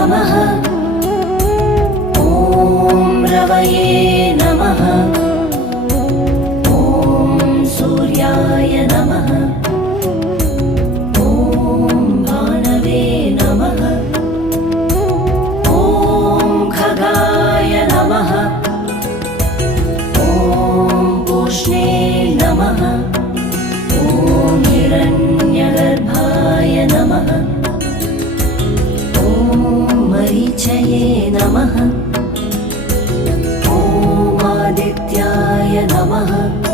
नमः। ॐ रवये नमः। ॐ सूर्याय परिचये नमः। ॐ आदित्याय नमः।